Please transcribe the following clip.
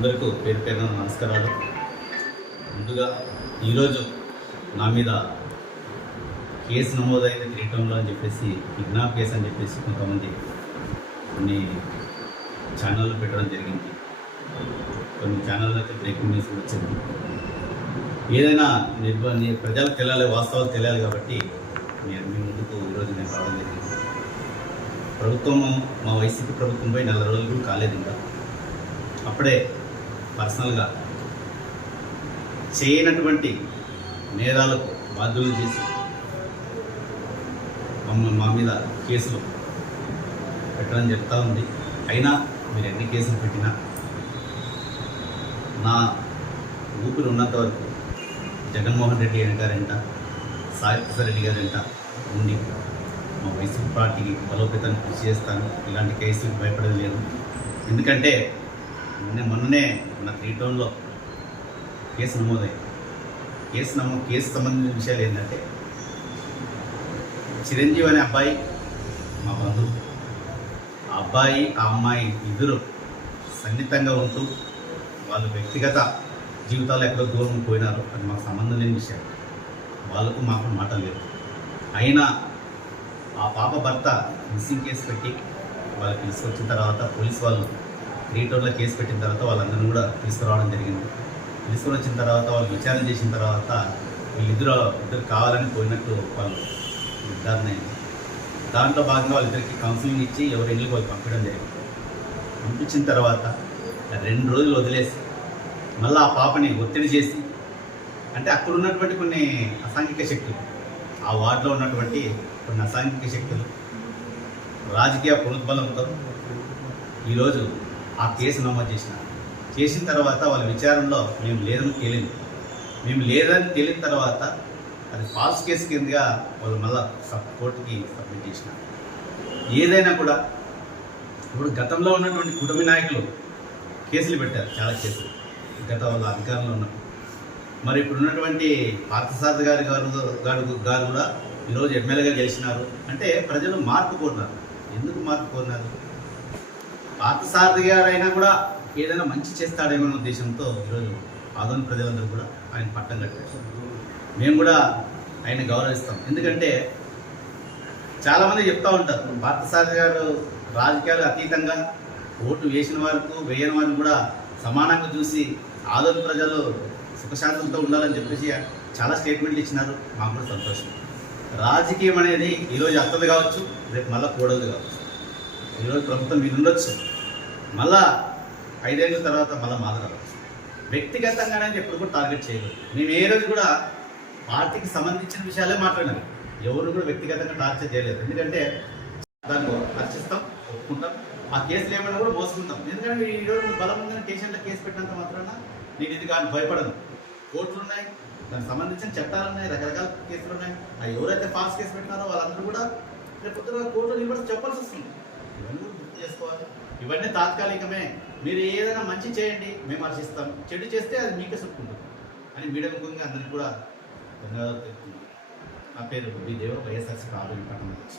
అందరికీ పేరు పేరున నమస్కారాలు. ముందుగా ఈరోజు నా మీద కేసు నమోదైన కిరీటంలో అని చెప్పేసి కిడ్నాప్ కేసు అని చెప్పేసి కొంతమంది కొన్ని ఛానళ్ళు పెట్టడం జరిగింది. కొన్ని ఛానల్లో అయితే బ్రేకింగ్ న్యూస్ వచ్చింది. ఏదైనా నిర్భ ప్రజలకు తెలియాలి వాస్తవాలు తెలియాలి కాబట్టి నేను మీ ముందుకు ఈరోజు నేను రావడం జరిగింది. ప్రభుత్వం మా వైసీపీ ప్రభుత్వంపై నెల రోజులు కాలేదు ఇంకా. అప్పుడే పర్సనల్గా చేయనటువంటి నేరాలకు బాధ్యులు చేసి మమ్మల్ని మా మీద కేసులు పెట్టడం చెప్తా ఉంది. అయినా మీరు ఎన్ని కేసులు పెట్టినా నా ఊపిరి ఉన్నంత వరకు జగన్మోహన్ రెడ్డి గారంట సాయి రెడ్డి గారంట ఉండి మా వైసీపీ పార్టీకి బలోపేతాన్ని కృషి చేస్తాను. ఇలాంటి కేసులకు భయపడలేదు ఎందుకంటే మొన్న మొన్ననే మన త్రీ టౌన్లో కేసు నమోదైంది కేసు నమో కేసు సంబంధించిన విషయాలు ఏంటంటే చిరంజీవి అనే అబ్బాయి మా బంధువు. ఆ అబ్బాయి ఆ అమ్మాయి ఇద్దరు సన్నిహితంగా ఉంటూ వాళ్ళు వ్యక్తిగత జీవితాలు ఎక్కడో దూరం పోయినారు. అది మాకు సంబంధం లేని విషయం. వాళ్ళకు మాకు మాట లేదు అయినా ఆ పాప భర్త మిస్సింగ్ కేసు పెట్టి వాళ్ళు తీసుకొచ్చిన తర్వాత పోలీస్ వాళ్ళు రీటోర్లో కేసు పెట్టిన తర్వాత వాళ్ళందరినీ కూడా తీసుకురావడం జరిగింది. తీసుకుని వచ్చిన తర్వాత వాళ్ళు విచారణ చేసిన తర్వాత వీళ్ళిద్దరు ఇద్దరు కావాలని పోయినట్టు వాళ్ళు నిర్ధారణ అయింది. దాంట్లో భాగంగా వాళ్ళిద్దరికి కౌన్సిలింగ్ ఇచ్చి ఎవరి ఇళ్ళకి వాళ్ళు పంపించడం జరిగింది. పంపించిన తర్వాత రెండు రోజులు వదిలేసి మళ్ళీ ఆ పాపని ఒత్తిడి చేసి అంటే అక్కడ ఉన్నటువంటి కొన్ని అసాంఘిక శక్తులు ఆ వార్డులో ఉన్నటువంటి కొన్ని అసాంఘిక శక్తులు రాజకీయ పునర్బలంతో ఈరోజు ఆ కేసు నమోదు చేసిన. చేసిన తర్వాత వాళ్ళ విచారణలో మేము లేదని తేలింది మేము లేదని తేలిన తర్వాత అది ఫాల్స్ కేసు కిందగా వాళ్ళు మళ్ళీ సబ్ కోర్టుకి సబ్మిట్ చేసిన. ఏదైనా కూడా ఇప్పుడు గతంలో ఉన్నటువంటి కుటుంబ నాయకులు కేసులు పెట్టారు చాలా కేసులు. గత వాళ్ళ అధికారంలో ఉన్నప్పుడు మరి ఇప్పుడు ఉన్నటువంటి పార్థసారథి గారి గారు గారు గారు కూడా ఈరోజు ఎమ్మెల్యేగా గెలిచినారు. అంటే ప్రజలు మార్పు కోరినారు. ఎందుకు మార్పు కోరినారు? పార్థసారథి గారు అయినా కూడా ఏదైనా మంచి చేస్తాడేమో ఉద్దేశంతో ఈరోజు ఆదోని ప్రజలందరూ కూడా ఆయన పట్టం కట్టారు. మేము కూడా ఆయన గౌరవిస్తాం. ఎందుకంటే చాలామంది చెప్తూ ఉంటారు పార్థసారథి గారు రాజకీయాలు అతీతంగా ఓటు వేసిన వారికి వేయని వారిని కూడా సమానంగా చూసి ఆదోని ప్రజలు సుఖశాంతంతో ఉండాలని చెప్పేసి చాలా స్టేట్మెంట్లు ఇచ్చినారు. మాకు కూడా సంతోషం. రాజకీయం అనేది ఈరోజు అత్తది కావచ్చు రేపు మళ్ళీ కూడదు కావచ్చు. ఈరోజు ప్రభుత్వం మీరు ఉండొచ్చు. మళ్ళా ఐదేళ్ళ తర్వాత మళ్ళీ మాది వ్యక్తిగతంగానే ఎప్పుడు కూడా టార్గెట్ చేయలేదు మేము ఏ రోజు కూడా పార్టీకి సంబంధించిన విషయాలే మాట్లాడాలి ఎవరు కూడా వ్యక్తిగతంగా టార్చర్ చేయలేదు. ఎందుకంటే దాన్ని హర్షిస్తాం ఒప్పుకుంటాం. ఆ కేసులు ఏమైనా కూడా మోసుకుంటాం. ఎందుకంటే ఈరోజు బలం ఉందని స్టేషన్లో కేసు పెట్టినంత మాత్రాన నేను ఇది కానీ భయపడను. కోర్టులు ఉన్నాయి దానికి సంబంధించిన చట్టాలు ఉన్నాయి రకరకాల కేసులు ఉన్నాయి. ఆ ఎవరైతే ఫాస్ట్ కేసు పెట్టినారో వాళ్ళందరూ కూడా రేపు పొద్దున కోర్టులో నిలబడి చెప్పాల్సి వస్తుంది ఇవన్నీ కూడా గుర్తు చేసుకోవాలి ఇవన్నీ తాత్కాలికమే. మీరు ఏదైనా మంచి చేయండి మేము హర్షిస్తాం చెడు చేస్తే అది మీకే చెప్పుకుంటుంది అని మీడియా ముఖంగా అందరికీ కూడా ధన్యవాదాలు తెలుపుతున్నాం నా పేరు బి దేవ వైఎస్ఆర్సీ ఆరోగ్య పట్టణం. నుంచి